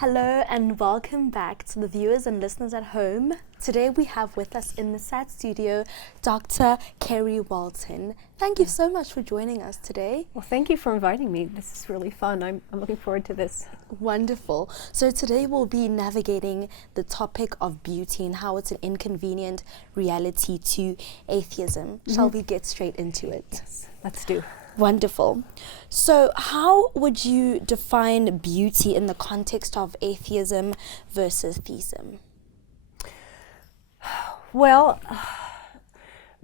Hello and welcome back to the viewers and listeners at home. Today we have with us in the SAT studio Dr. Carey Walton. Thank you so much for joining us today. Well, thank you for inviting me. This is really fun. I'm looking forward to this. Wonderful. So today we'll be navigating the topic of beauty and how it's an inconvenient reality to atheism. Shall we get straight into it? Yes, let's do. Wonderful. So how would you define beauty in the context of atheism versus theism? Well,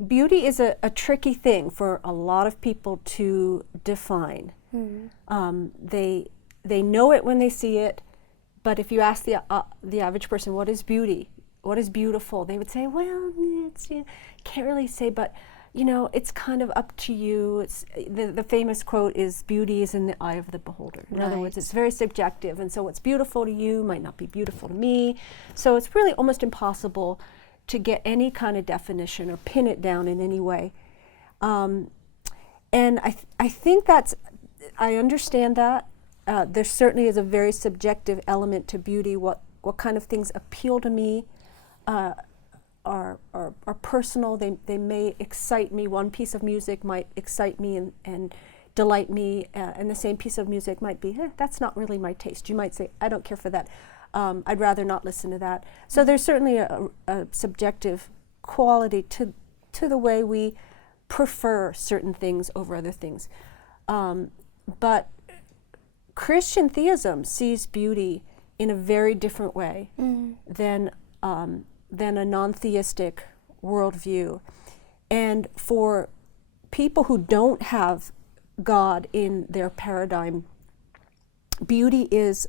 beauty is a tricky thing for a lot of people to define. They know it when they see it, but if you ask the average person, what is beauty? What is beautiful? They would say, well, it's, can't really say, but it's kind of up to you. It's the famous quote is, beauty is in the eye of the beholder. In other words, it's very subjective, and so what's beautiful to you might not be beautiful to me. So it's really almost impossible to get any kind of definition or pin it down in any way. And I think I understand that. There certainly is a very subjective element to beauty. What kind of things appeal to me are personal. They may excite me. One piece of music might excite me and delight me, and the same piece of music might be, that's not really my taste. You might say, I don't care for that. I'd rather not listen to that. So there's certainly a subjective quality to the way we prefer certain things over other things. But Christian theism sees beauty in a very different way than a non-theistic worldview. And for people who don't have God in their paradigm, beauty is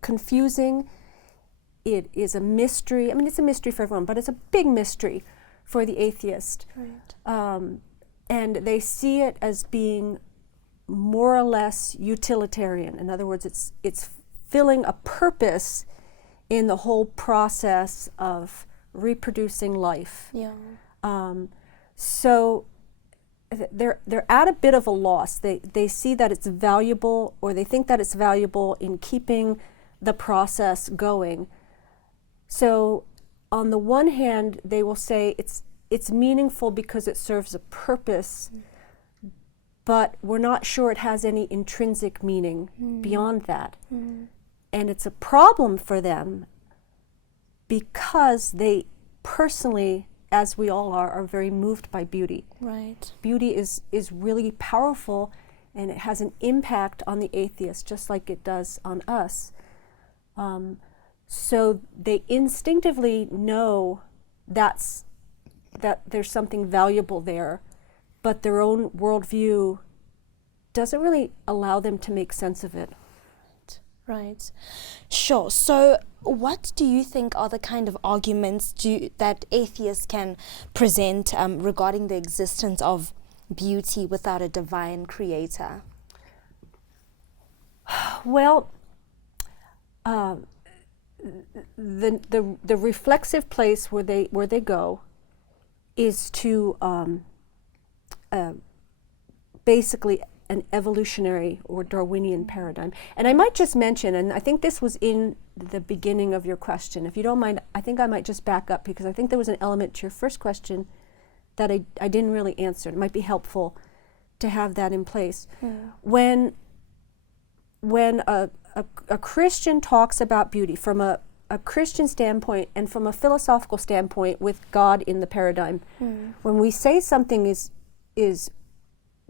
confusing. It is a mystery. I mean, it's a mystery for everyone, but it's a big mystery for the atheist. Right. And they see it as being more or less utilitarian. In other words, it's filling a purpose in the whole process of reproducing life. Yeah. So they're at a bit of a loss. They see that it's valuable, or they think that it's valuable in keeping the process going. So on the one hand, they will say it's meaningful because it serves a purpose, but we're not sure it has any intrinsic meaning beyond that. And it's a problem for them because they personally, as we all are very moved by beauty. Right. Beauty is really powerful, and it has an impact on the atheist just like it does on us. So they instinctively know that there's something valuable there, but their own worldview doesn't really allow them to make sense of it. Right. Sure. So what do you think are the kind of arguments that atheists can present regarding the existence of beauty without a divine creator? Well, the reflexive place where they go is to basically an evolutionary or Darwinian paradigm. And I might just mention, and I think this was in the beginning of your question, if you don't mind, I think I might just back up, because I think there was an element to your first question that I didn't really answer. It might be helpful to have that in place. When a Christian talks about beauty from a Christian standpoint and from a philosophical standpoint with God in the paradigm, when we say something is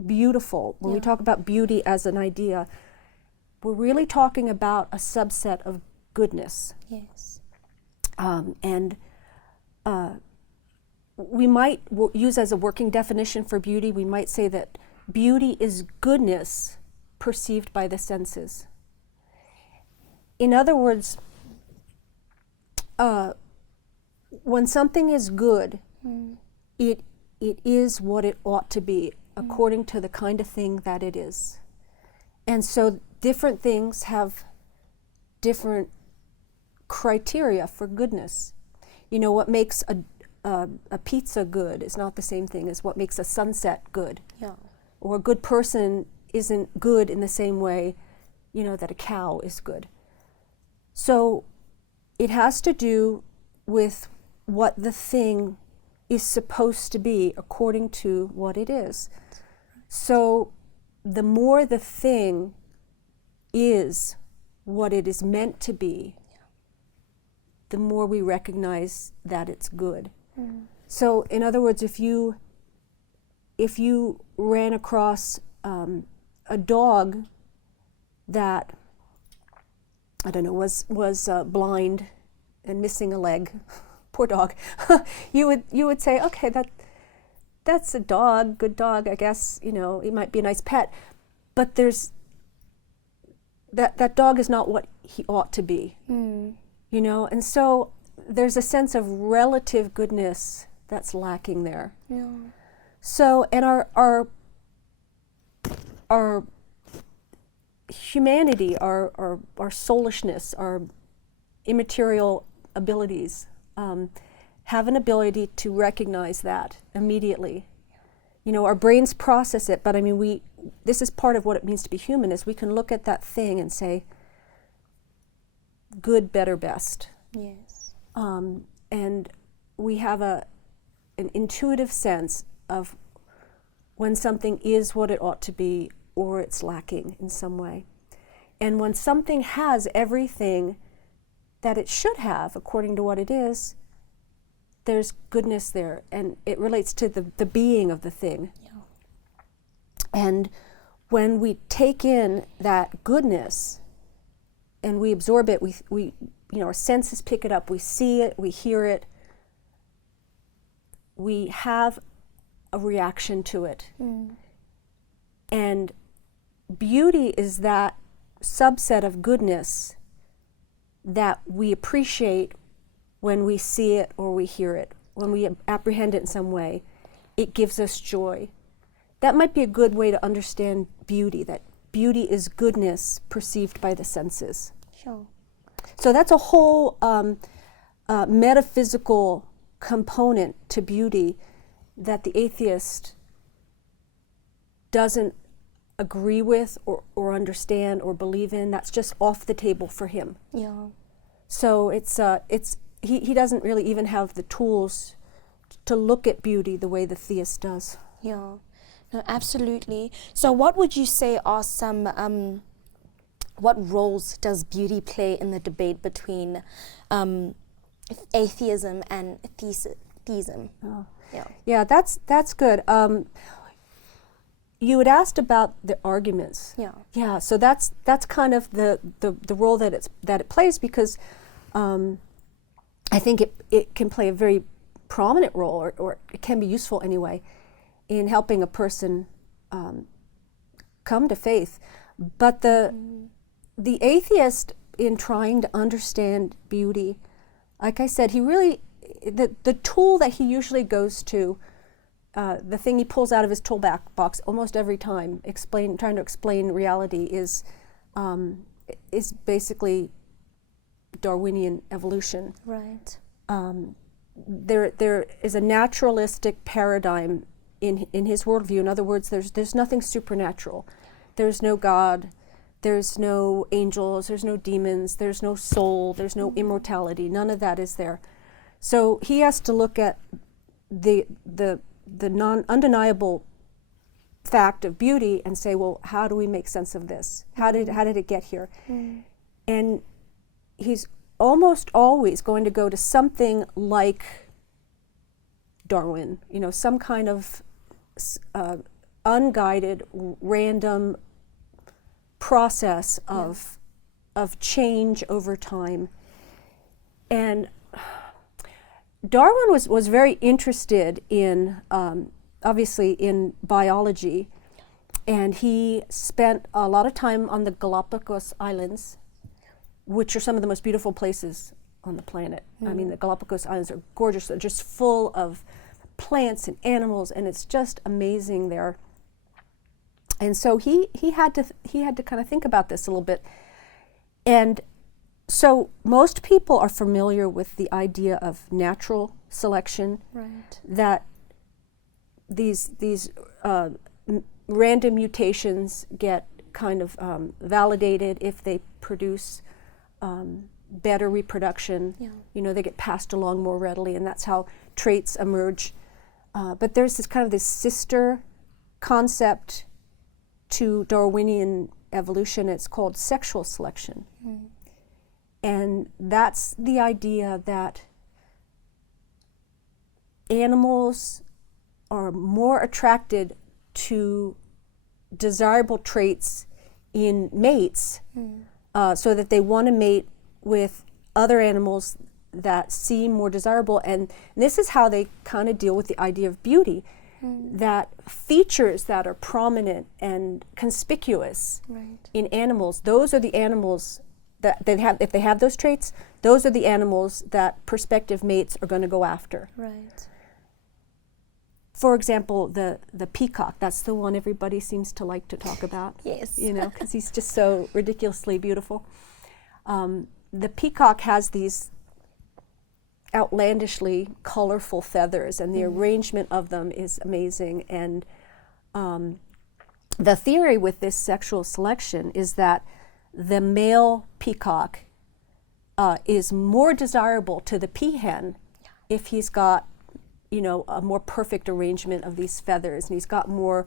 beautiful, when we talk about beauty as an idea, we're really talking about a subset of goodness. Yes. And we might use as a working definition for beauty, we might say that beauty is goodness perceived by the senses. In other words, when something is good, it is what it ought to be, according to the kind of thing that it is. And so different things have different criteria for goodness. What makes a pizza good is not the same thing as what makes a sunset good. Yeah. Or a good person isn't good in the same way, that a cow is good. So it has to do with what the thing is supposed to be according to what it is. So the more the thing is what it is meant to be, the more we recognize that it's good. So in other words, if you ran across a dog that, I don't know, was blind and missing a leg, poor dog, you would say, okay, that's a dog, good dog, I guess, it might be a nice pet, but that dog is not what he ought to be, and so there's a sense of relative goodness that's lacking there. Yeah. So, and our humanity, our soulishness, our immaterial abilities, have an ability to recognize that immediately. Our brains process it, but I mean, this is part of what it means to be human, is we can look at that thing and say, good, better, best. Yes. And we have an intuitive sense of when something is what it ought to be or it's lacking in some way. And when something has everything that it should have according to what it is, there's goodness there, and it relates to the being of the thing. Yeah. And when we take in that goodness and we absorb it, we our senses pick it up, we see it, we hear it, we have a reaction to it. And beauty is that subset of goodness that we appreciate when we see it or we hear it, when we apprehend it in some way. It gives us joy. That might be a good way to understand beauty, that beauty is goodness perceived by the senses. Sure. So that's a whole metaphysical component to beauty that the atheist doesn't agree with or understand or believe in. That's just off the table for him. Yeah. So he doesn't really even have the tools to look at beauty the way the theist does. Yeah. No, absolutely. So what would you say are some what roles does beauty play in the debate between atheism and theism? Oh. Yeah. Yeah, that's good. You had asked about the arguments. Yeah. Yeah, so that's kind of the role that it plays, because I think it can play a very prominent role, or it can be useful anyway, in helping a person come to faith. But the atheist, in trying to understand beauty, like I said, he really, the tool that he usually goes to, the thing he pulls out of his toolbox almost every time, trying to explain reality, is basically Darwinian evolution. Right. There is a naturalistic paradigm in his worldview. In other words, there's nothing supernatural. There's no God. There's no angels. There's no demons. There's no soul. There's no immortality. None of that is there. So he has to look at the undeniable fact of beauty and say, well, how do we make sense of this? How did it get here? And he's almost always going to go to something like Darwin, some kind of unguided, random process of change over time. And Darwin was very interested in, obviously, in biology, and he spent a lot of time on the Galapagos Islands, which are some of the most beautiful places on the planet. I mean, the Galapagos Islands are gorgeous. They're just full of plants and animals, and it's just amazing there. And so he had to kind of think about this a little bit. And so most people are familiar with the idea of natural selection, Right. that these random mutations get kind of validated if they produce better reproduction. Yeah. You know, they get passed along more readily, and that's how traits emerge. But there's this kind of this sister concept to Darwinian evolution. It's called sexual selection. And that's the idea that animals are more attracted to desirable traits in mates, so that they want to mate with other animals that seem more desirable. And this is how they kind of deal with the idea of beauty, that features that are prominent and conspicuous in animals, those are the animals that they have. If they have those traits, those are the animals that prospective mates are going to go after. Right. For example, the peacock, that's the one everybody seems to like to talk about. Yes. You know, because he's just so ridiculously beautiful. The peacock has these outlandishly colorful feathers, and the arrangement of them is amazing. And the theory with this sexual selection is that the male peacock is more desirable to the peahen if he's got, you know, a more perfect arrangement of these feathers, and he's got more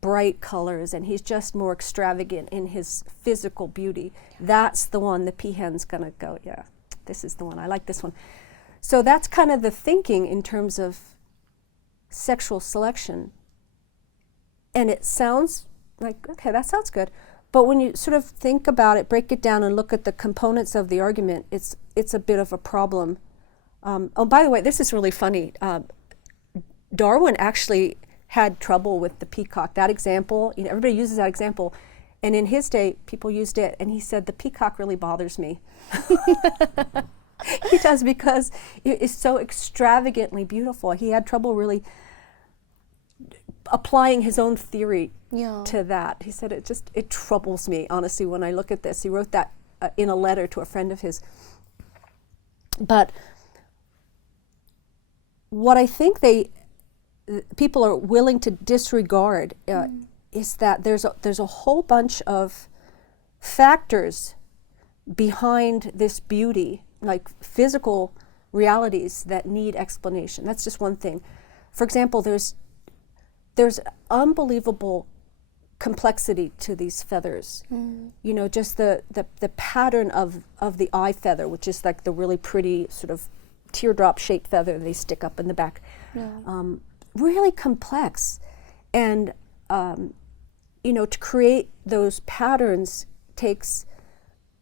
bright colors, and he's just more extravagant in his physical beauty. That's the one the peahen's gonna go, yeah, this is the one, I like this one. So that's kind of the thinking in terms of sexual selection. And it sounds like, okay, that sounds good. But when you sort of think about it, break it down and look at the components of the argument, it's a bit of a problem. Oh, by the way, this is really funny. Darwin actually had trouble with the peacock. That example, you know, everybody uses that example. And in his day, people used it, and he said, the peacock really bothers me. He does, because it is so extravagantly beautiful. He had trouble really applying his own theory to that. He said, it troubles me, honestly, when I look at this. He wrote that in a letter to a friend of his. But what I think people are willing to disregard is that there's a whole bunch of factors behind this beauty, like physical realities that need explanation. That's just one thing. For example, there's unbelievable complexity to these feathers. You know, just the pattern of the eye feather, which is like the really pretty sort of teardrop shaped feather they stick up in the back. Really complex. And you know, to create those patterns takes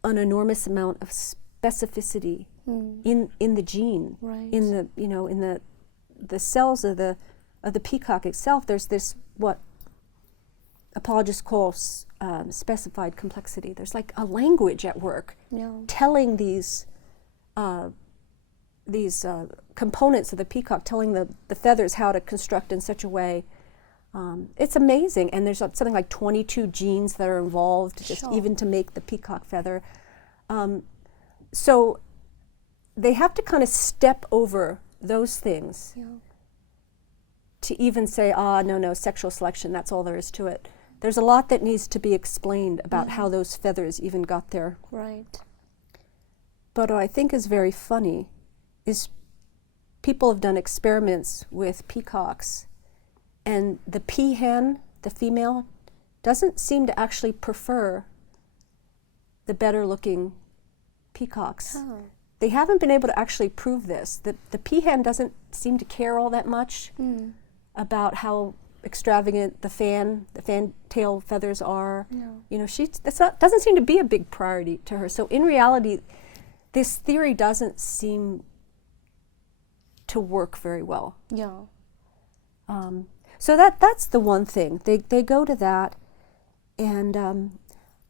an enormous amount of specificity in the gene, in the, you know, in the cells of the peacock itself. There's this, what apologists call specified complexity. There's like a language at work telling these components of the peacock, telling the feathers how to construct in such a way. It's amazing, and there's something like 22 genes that are involved just even to make the peacock feather. So they have to kind of step over those things to even say, no, sexual selection, that's all there is to it. There's a lot that needs to be explained about how those feathers even got there. Right. But what I think is very funny is people have done experiments with peacocks, and the peahen, the female, doesn't seem to actually prefer the better looking peacocks. They haven't been able to actually prove this. The peahen doesn't seem to care all that much about how extravagant the fantail feathers are. You know, doesn't seem to be a big priority to her. So in reality, this theory doesn't seem to work very well. So that's the one thing. They go to that, and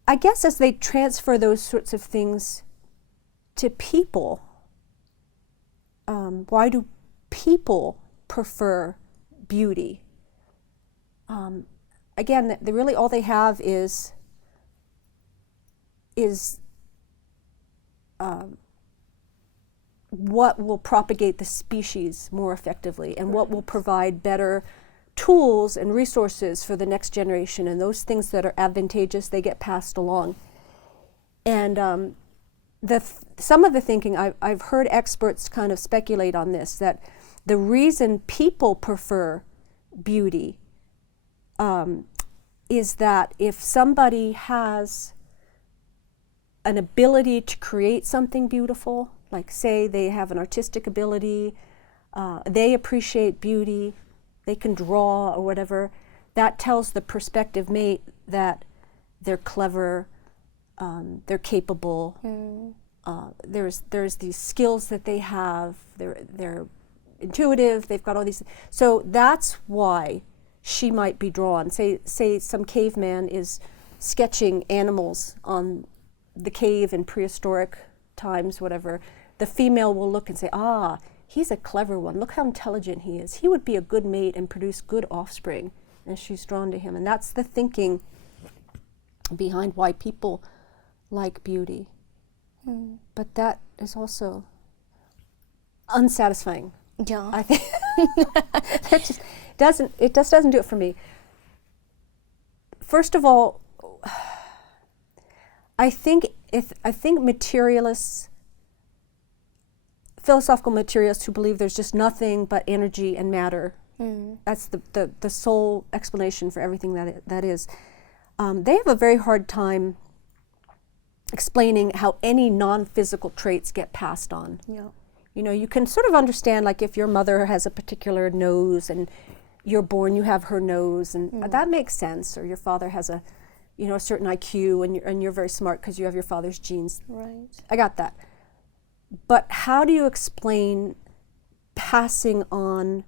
I guess as they transfer those sorts of things to people, why do people prefer beauty? Again, really all they have is what will propagate the species more effectively, and what will provide better tools and resources for the next generation, and those things that are advantageous, they get passed along. And some of the thinking, I've heard experts kind of speculate on this, that the reason people prefer beauty is that if somebody has an ability to create something beautiful, like say they have an artistic ability, they appreciate beauty, they can draw or whatever, that tells the prospective mate that they're clever, they're capable, there's these skills that they have, they're intuitive, they've got all these. So that's why she might be drawn. Say some caveman is sketching animals on the cave in prehistoric times, whatever. The female will look and say, he's a clever one. Look how intelligent he is. He would be a good mate and produce good offspring. And she's drawn to him. And that's the thinking behind why people like beauty. But that is also unsatisfying. Yeah. I think it just doesn't do it for me. First of all, I think materialists, philosophical materialists who believe there's just nothing but energy and matter, that's the sole explanation for everything that is, they have a very hard time explaining how any non-physical traits get passed on. Yeah. You know, you can sort of understand, like if your mother has a particular nose and you're born, you have her nose, and that makes sense. Or your father has a certain IQ, and you're very smart because you have your father's genes. Right. I got that. But how do you explain passing on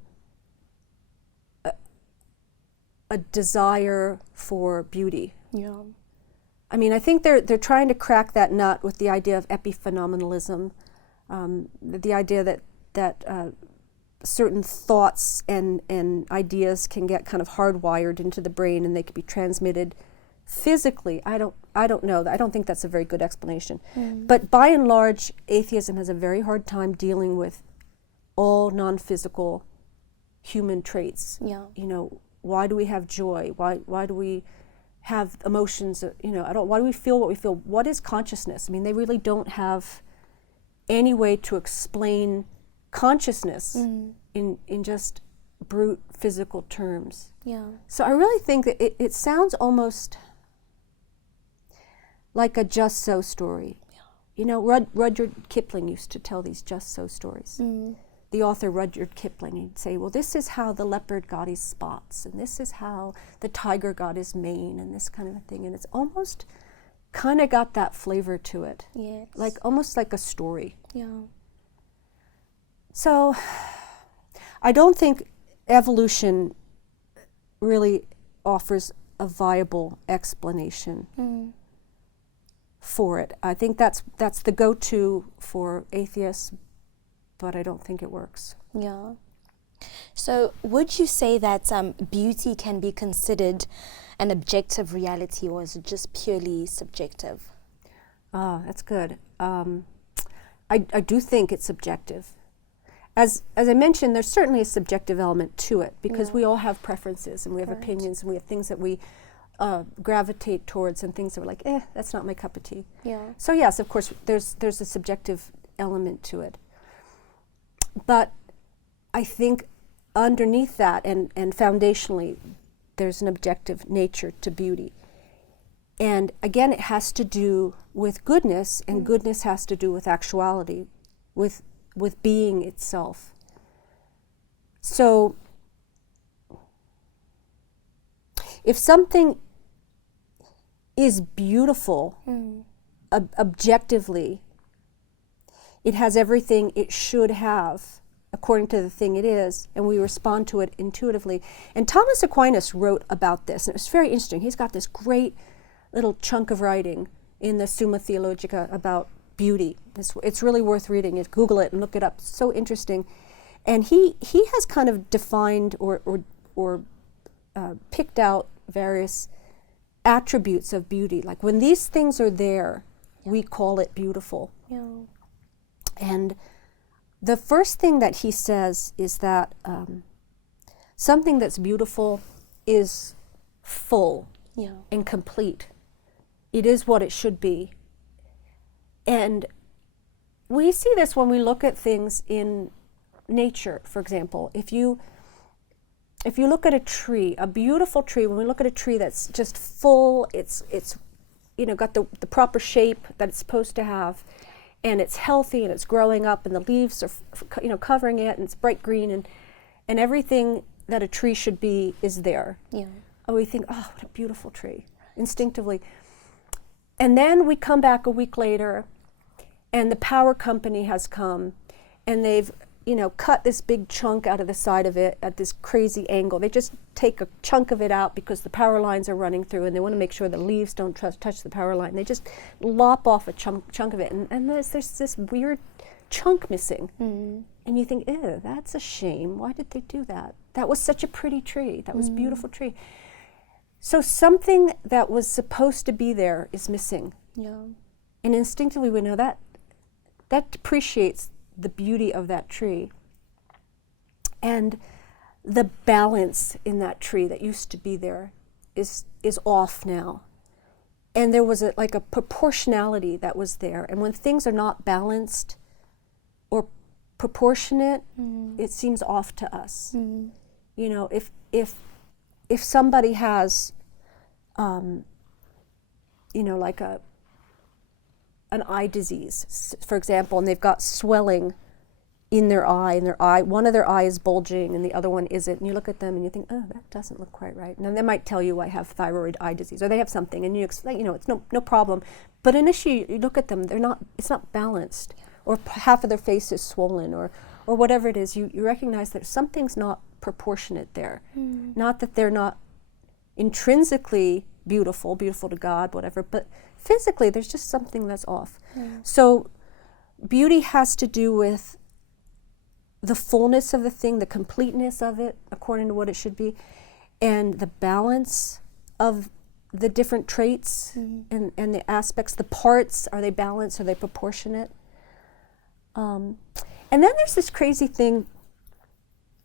a desire for beauty? Yeah. I mean, I think they're trying to crack that nut with the idea of epiphenomenalism, the idea that certain thoughts and ideas can get kind of hardwired into the brain and they can be transmitted physically. I don't know. I don't think that's a very good explanation. But by and large, atheism has a very hard time dealing with all non-physical human traits. Yeah. You know, why do we have joy? Why do we have emotions? Why do we feel what we feel? What is consciousness? I mean, they really don't have any way to explain consciousness in just brute physical terms. Yeah. So I really think that it sounds almost like a just so story. Yeah. You know, Rudyard Kipling used to tell these just so stories. The author Rudyard Kipling, he'd say, well, this is how the leopard got his spots, and this is how the tiger got his mane, and this kind of a thing. And it's almost kind of got that flavor to it. Yes. Like almost like a story. Yeah. So I don't think evolution really offers a viable explanation for it. I think that's the go-to for atheists, but I don't think it works. Yeah. So would you say that beauty can be considered an objective reality, or is it just purely subjective? That's good. I do think it's subjective. As I mentioned, there's certainly a subjective element to it, because we all have preferences and we have opinions and we have things that we gravitate towards and things that we're like, that's not my cup of tea. Yeah. So yes, of course, there's a subjective element to it. But I think underneath that and foundationally, there's an objective nature to beauty. And again, it has to do with goodness, and goodness has to do with actuality, with being itself. So if something is beautiful objectively, it has everything it should have according to the thing it is, and we respond to it intuitively. And Thomas Aquinas wrote about this, and it was very interesting. He's got this great little chunk of writing in the Summa Theologica about beauty. It's really worth reading. Google it and look it up. It's so interesting. And he has kind of defined or picked out various attributes of beauty. Like when these things are there, we call it beautiful. Yeah. And the first thing that he says is that something that's beautiful is full and complete. It is what it should be. And we see this when we look at things in nature, for example. If you look at a tree, a beautiful tree, when we look at a tree that's just full, it's got the proper shape that it's supposed to have, and it's healthy and it's growing up and the leaves are covering it and it's bright green and everything that a tree should be is there. Yeah. And we think, oh, what a beautiful tree, instinctively. And then we come back a week later and the power company has come and they've cut this big chunk out of the side of it at this crazy angle. They just take a chunk of it out because the power lines are running through and they want to make sure the leaves don't touch the power line. They just lop off a chunk of it and there's this weird chunk missing. Mm. And you think, ew, that's a shame. Why did they do that? That was such a pretty tree. That was a beautiful tree. So something that was supposed to be there is missing. Yeah. And instinctively we know that depreciates the beauty of that tree. And the balance in that tree that used to be there is off now. And there was a proportionality that was there. And when things are not balanced or proportionate, it seems off to us. If somebody has like an eye disease, for example, and they've got swelling in their eye, one of their eye is bulging and the other one isn't, and you look at them and you think, oh, that doesn't look quite right. And then they might tell you, I have thyroid eye disease, or they have something, and you explain, it's no problem. But initially, you look at them, it's not balanced, or half of their face is swollen, or whatever it is. You recognize that something's not proportionate there. Not that they're not intrinsically beautiful to God, whatever, but physically there's just something that's off. So beauty has to do with the fullness of the thing, the completeness of it according to what it should be, and the balance of the different traits and the aspects, the parts. Are they balanced? Are they proportionate? And then there's this crazy thing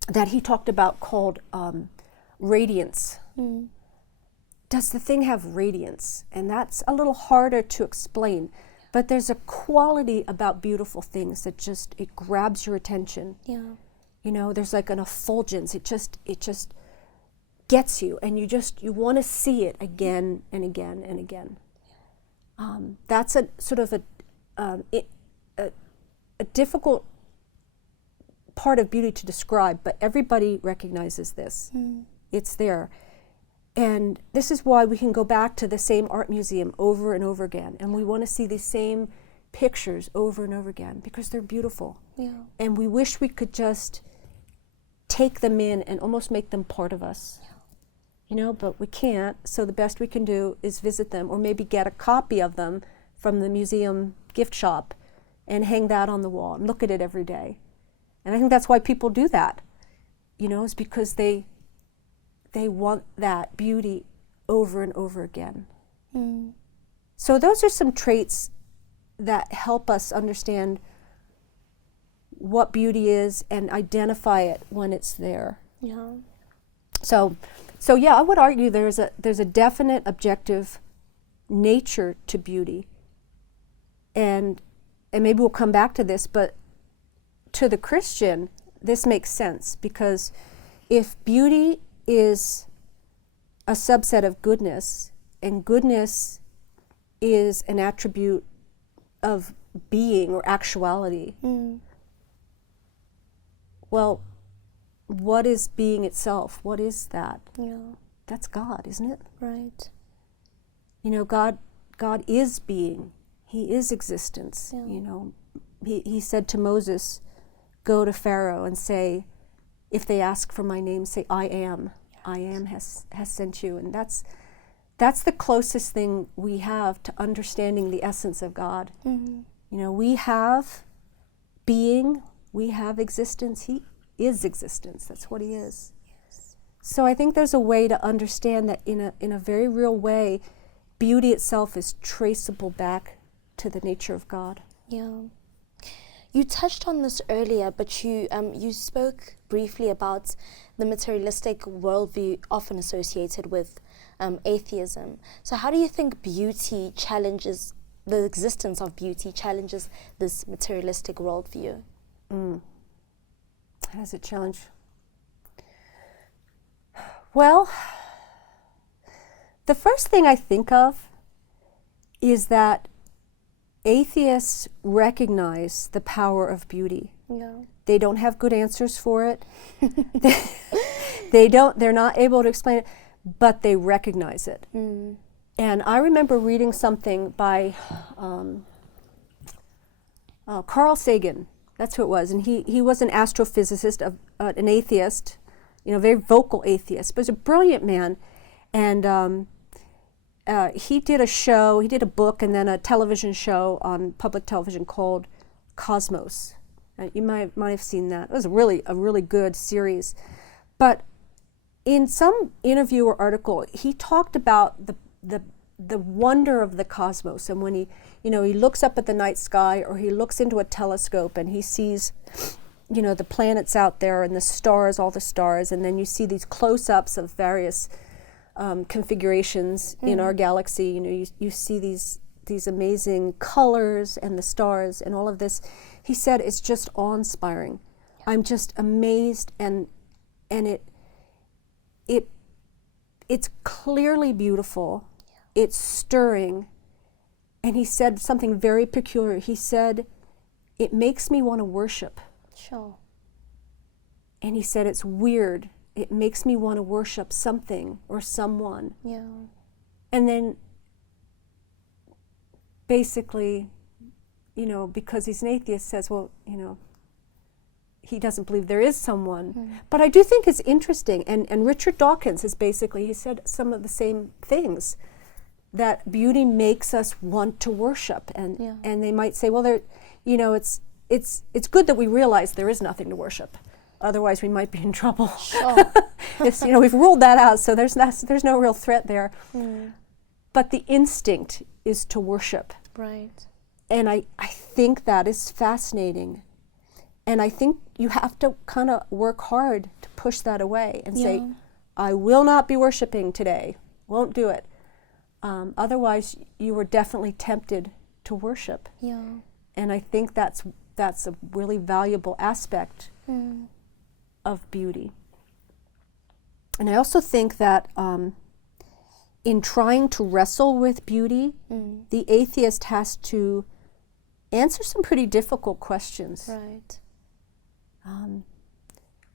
that he talked about called radiance. Does the thing have radiance? And that's a little harder to explain. But there's a quality about beautiful things that it grabs your attention. Yeah. There's like an effulgence. It just gets you, and you want to see it again and again and again. That's a sort of a difficult part of beauty to describe, but everybody recognizes this. It's there. And this is why we can go back to the same art museum over and over again, and we want to see these same pictures over and over again because they're beautiful. Yeah. And we wish we could just take them in and almost make them part of us. Yeah. But we can't, so the best we can do is visit them, or maybe get a copy of them from the museum gift shop and hang that on the wall and look at it every day. And I think that's why people do that, is because they want that beauty over and over again. So those are some traits that help us understand what beauty is and identify it when it's there. Yeah. So yeah, I would argue there's a definite objective nature to beauty. And maybe we'll come back to this, but to the Christian, this makes sense, because if beauty is a subset of goodness, and goodness is an attribute of being or actuality, well, what is being itself? What is that? Yeah. That's God, isn't it? Right. God is being. He is existence. Yeah. He said to Moses, go to Pharaoh and say, if they ask for my name, say, I am. Yes. I am has sent you. And that's the closest thing we have to understanding the essence of God. We have being, we have existence. He is existence. That's what he is. Yes. So I think there's a way to understand that in a very real way, beauty itself is traceable back to the nature of God. Yeah. You touched on this earlier, but you spoke briefly about the materialistic worldview often associated with atheism. So how do you think beauty challenges the existence of beauty challenges this materialistic worldview? How does it challenge? Well, the first thing I think of is that atheists recognize the power of beauty. Yeah. They don't have good answers for it. They're not able to explain it, but they recognize it. And I remember reading something by Carl Sagan. That's who it was. And he was an astrophysicist, an atheist, very vocal atheist, but he was a brilliant man. And he did a book and then a television show on public television called Cosmos. You might have seen that. It was a really good series. But in some interview or article, he talked about the wonder of the cosmos, and when he looks up at the night sky, or he looks into a telescope and he sees, the planets out there and the stars, all the stars, and then you see these close-ups of various configurations in our galaxy. You see these amazing colors and the stars and all of this. He said it's just awe-inspiring. I'm just amazed, and it's clearly beautiful. It's stirring. And he said something very peculiar. He said, it makes me want to worship. Sure. And he said, it's weird. It makes me want to worship something or someone. Yeah. And then basically, because he's an atheist, says, well, he doesn't believe there is someone. But I do think it's interesting. And Richard Dawkins he said some of the same things, that beauty makes us want to worship. And they might say, well, it's good that we realize there is nothing to worship. Otherwise, we might be in trouble. Sure. We've ruled that out, so there's no real threat there. But the instinct is to worship. Right. And I think that is fascinating. And I think you have to kind of work hard to push that away and say, I will not be worshiping today. Won't do it. Otherwise, you were definitely tempted to worship. Yeah. And I think that's a really valuable aspect of beauty. And I also think that in trying to wrestle with beauty, the atheist has to answer some pretty difficult questions. Right.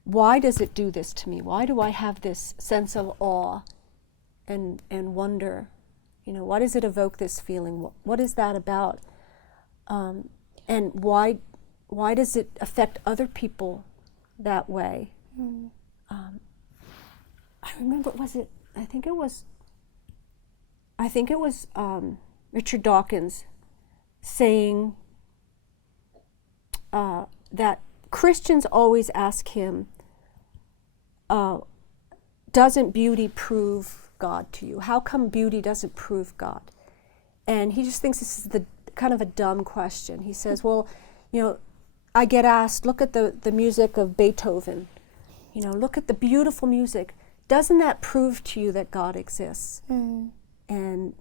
Why does it do this to me? Why do I have this sense of awe and wonder? Why does it evoke this feeling? What is that about? And why does it affect other people that way? I remember, I think it was Richard Dawkins saying that Christians always ask him, doesn't beauty prove God to you? How come beauty doesn't prove God? And he just thinks this is the kind of a dumb question. He says, well, I get asked, look at the music of Beethoven. Look at the beautiful music. Doesn't that prove to you that God exists? And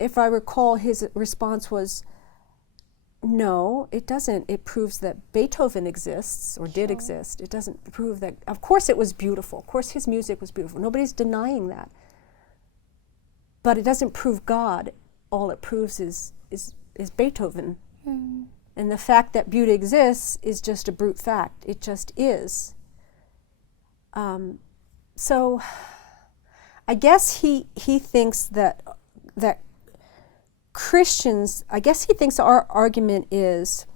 if I recall, his response was, no, it doesn't. It proves that Beethoven exists, or did exist. It doesn't prove that. Of course it was beautiful. Of course his music was beautiful. Nobody's denying that. But it doesn't prove God. All it proves is Beethoven. And the fact that beauty exists is just a brute fact. It just is. So I guess he thinks that Christians, I guess he thinks our argument is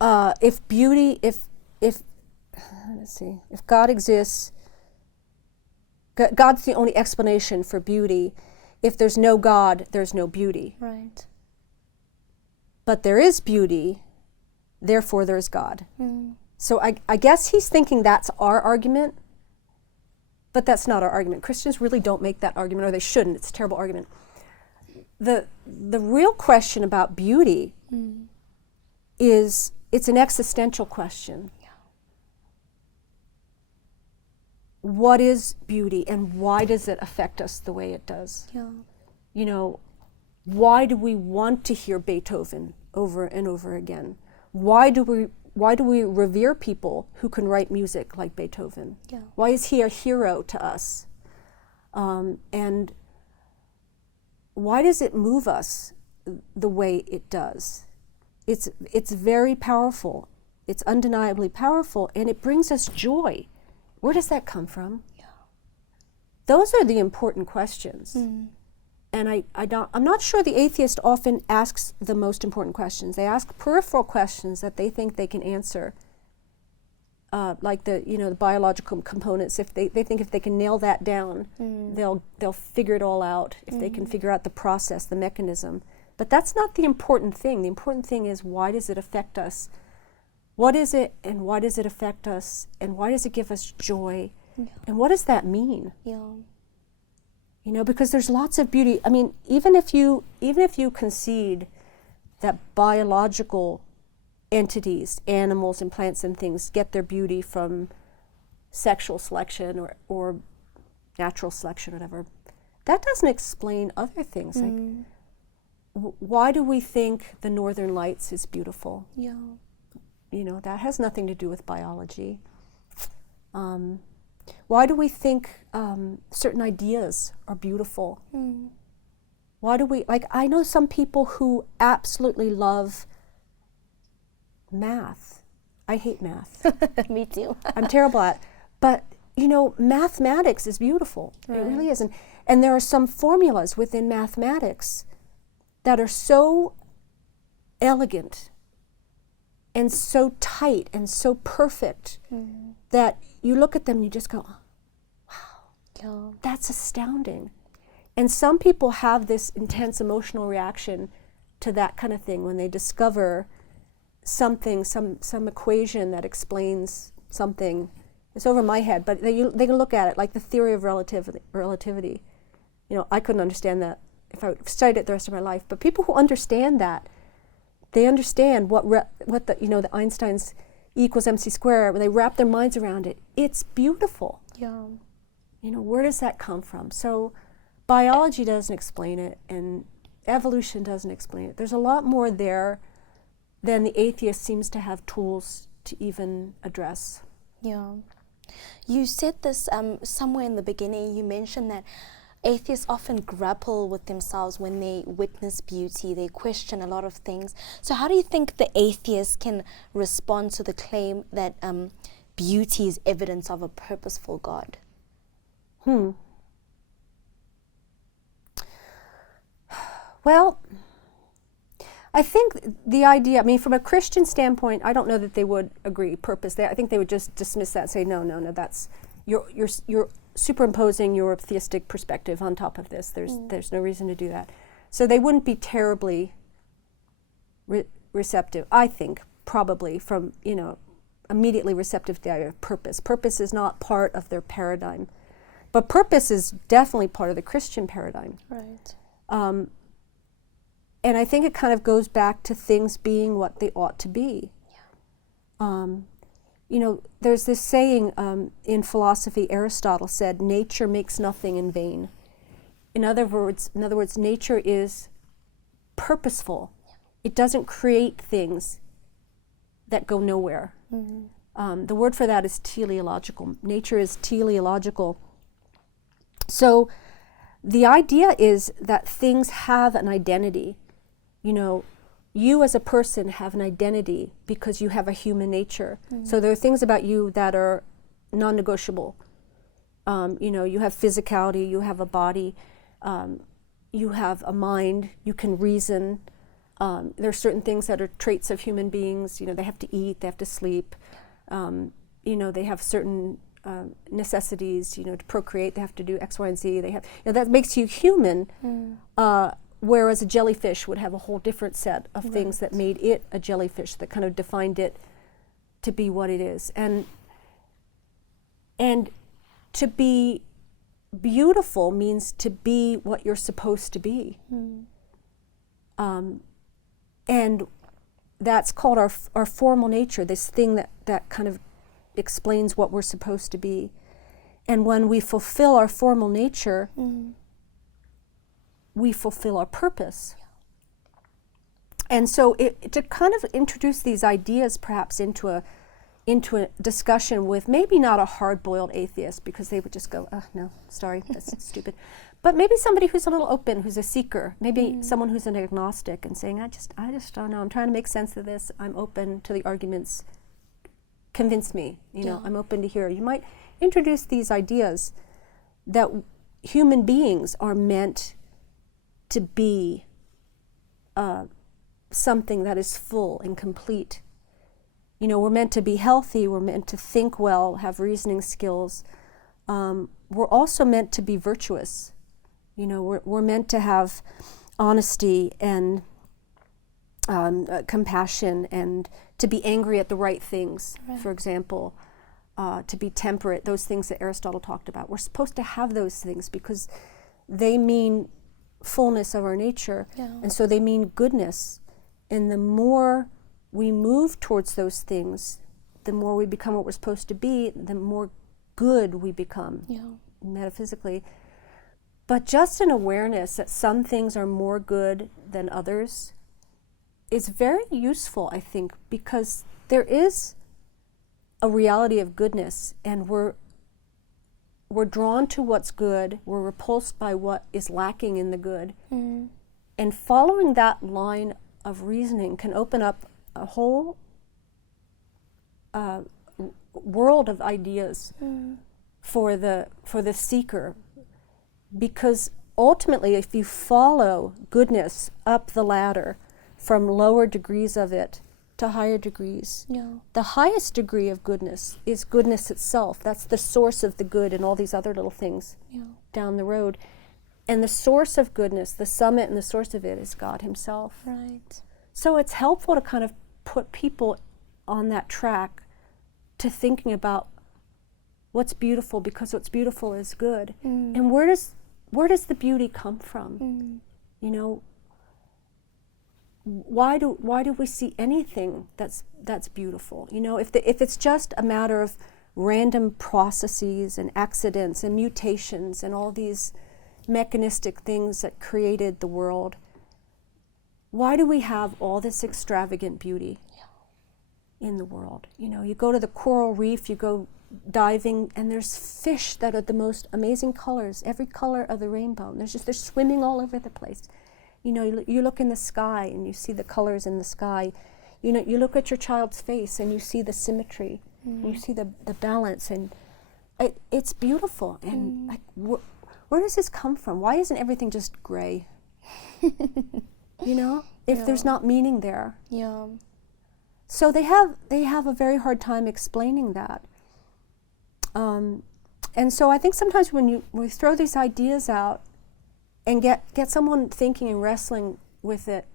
if God exists, God's the only explanation for beauty. If there's no God, there's no beauty. Right. But there is beauty, therefore there's God. So I guess he's thinking that's our argument, but that's not our argument. Christians really don't make that argument, or they shouldn't. It's a terrible argument. The real question about beauty is, it's an existential question. What is beauty, and why does it affect us the way it does? You know, why do we want to hear Beethoven over and over again? Why do we revere people who can write music like Beethoven? Yeah. Why is he a hero to us? And why does it move us the way it does? It's very powerful. It's undeniably powerful, and it brings us joy. Where does that come from? Yeah. Those are the important questions. And I'm not sure the atheist often asks the most important questions. They ask peripheral questions that they think they can answer, like the biological components. If they think if they can nail that down, they'll figure it all out. If they can figure out the process, the mechanism. But that's not the important thing. The important thing is, why does it affect us? What is it, and why does it affect us? And why does it give us joy? Yeah. And what does that mean? Yeah. You know, because there's lots of beauty. I mean, even if you concede that biological entities, animals and plants and things, get their beauty from sexual selection or natural selection, whatever, that doesn't explain other things. Like, why do we think the Northern Lights is beautiful? Yeah. You know, that has nothing to do with biology. Why do we think certain ideas are beautiful? Why do we, like, I know some people who absolutely love math. I hate math. Me too. I'm terrible at it. But, you know, mathematics is beautiful. Right. It really is. And there are some formulas within mathematics that are so elegant and so tight and so perfect that you look at them and you just go, wow, that's astounding. And some people have this intense emotional reaction to that kind of thing when they discover something, some equation that explains something. It's over my head, but they can look at it like the theory of relativity. You know, I couldn't understand that if I studied it the rest of my life. But people who understand that, they understand what the Einstein's E equals mc squared. When they wrap their minds around it, it's beautiful. Yeah. You know, where does that come from? So biology doesn't explain it, and evolution doesn't explain it. There's a lot more there than the atheist seems to have tools to even address. Yeah. You said this somewhere in the beginning. You mentioned that atheists often grapple with themselves when they witness beauty. They question a lot of things. So how do you think the atheist can respond to the claim that beauty is evidence of a purposeful God? Well, I think the idea, I mean, from a Christian standpoint, I don't know that they would agree purpose. I think they would just dismiss that and say, no, that's, you're superimposing your theistic perspective on top of this. There's no reason to do that. So they wouldn't be terribly receptive, I think, probably from, immediately receptive to the idea of purpose. Purpose is not part of their paradigm. But purpose is definitely part of the Christian paradigm. Right. And I think it kind of goes back to things being what they ought to be. Yeah. There's this saying in philosophy, Aristotle said, nature makes nothing in vain. In other words, nature is purposeful. Yeah. It doesn't create things that go nowhere. The word for that is teleological. Nature is teleological. So the idea is that things have an identity. You as a person have an identity because you have a human nature. So there are things about you that are non-negotiable. You have physicality, you have a body, you have a mind, you can reason. There are certain things that are traits of human beings. They have to eat, they have to sleep. They have certain necessities, to procreate, they have to do X, Y, and Z. They have, that makes you human, whereas a jellyfish would have a whole different set of things that made it a jellyfish, that kind of defined it to be what it is. And to be beautiful means to be what you're supposed to be. And that's called our formal nature, this thing that kind of explains what we're supposed to be. And when we fulfill our formal nature, we fulfill our purpose. And so to kind of introduce these ideas perhaps into a discussion with maybe not a hard-boiled atheist, because they would just go, oh, no, sorry, that's stupid. But maybe somebody who's a little open, who's a seeker, maybe someone who's an agnostic and saying, I just don't know, I'm trying to make sense of this, I'm open to the arguments, convince me, you know, I'm open to hear. You might introduce these ideas that human beings are meant to be something that is full and complete. You know, we're meant to be healthy, we're meant to think well, have reasoning skills. We're also meant to be virtuous. You know, we're meant to have honesty and compassion, and to be angry at the right things, for example, to be temperate, those things that Aristotle talked about. We're supposed to have those things because they mean fullness of our nature, and so they mean goodness. And the more we move towards those things, the more we become what we're supposed to be, the more good we become, metaphysically. But just an awareness that some things are more good than others is very useful, I think, because there is a reality of goodness, and we're drawn to what's good, we're repulsed by what is lacking in the good. And following that line of reasoning can open up a whole world of ideas for the seeker, because ultimately, if you follow goodness up the ladder from lower degrees of it to higher degrees, the highest degree of goodness is goodness itself. That's the source of the good and all these other little things down the road. And the source of goodness, the summit and the source of it, is God himself. Right. So it's helpful to kind of put people on that track to thinking about what's beautiful, because what's beautiful is good. And where does the beauty come from? You know, why do we see anything that's beautiful? You know, if it's just a matter of random processes and accidents and mutations and all these mechanistic things that created the world, why do we have all this extravagant beauty in the world? You know, you go to the coral reef, you go diving, and there's fish that are the most amazing colors, every color of the rainbow. And they're swimming all over the place. You know, you look in the sky and you see the colors in the sky. You know, you look at your child's face and you see the symmetry, you see the balance, and it's beautiful. And like, where does this come from? Why isn't everything just gray? You know, if there's not meaning there. So they have a very hard time explaining that. And so I think sometimes when we throw these ideas out and get someone thinking and wrestling with it,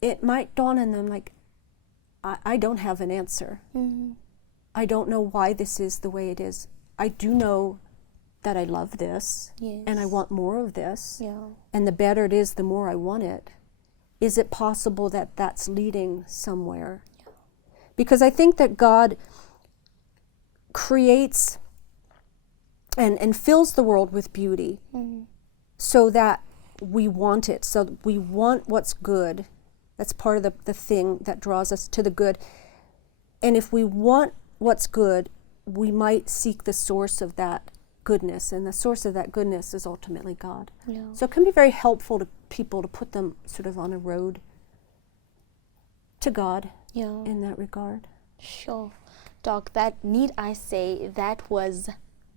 it might dawn on them like, I don't have an answer. I don't know why this is the way it is. I do know that I love this, and I want more of this, and the better it is, the more I want it. Is it possible that that's leading somewhere? Because I think that God creates and fills the world with beauty so that we want it. So we want what's good. That's part of the thing that draws us to the good. And if we want what's good, we might seek the source of that goodness, and the source of that goodness is ultimately God. So it can be very helpful to people to put them sort of on a road to God in that regard. Sure. Doc, need I say, that was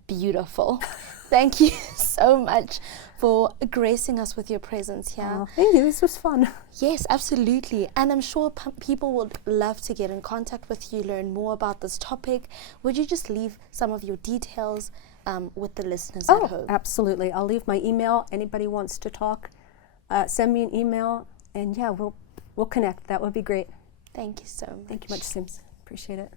beautiful. Thank you so much for gracing us with your presence here. Oh, thank you. This was fun. Yes, absolutely. And I'm sure people would love to get in contact with you, learn more about this topic. Would you just leave some of your details with the listeners at home? Absolutely. I'll leave my email. Anybody wants to talk, send me an email, and we'll connect. That would be great. Thank you so much. Thank you much, Sims. Appreciate it.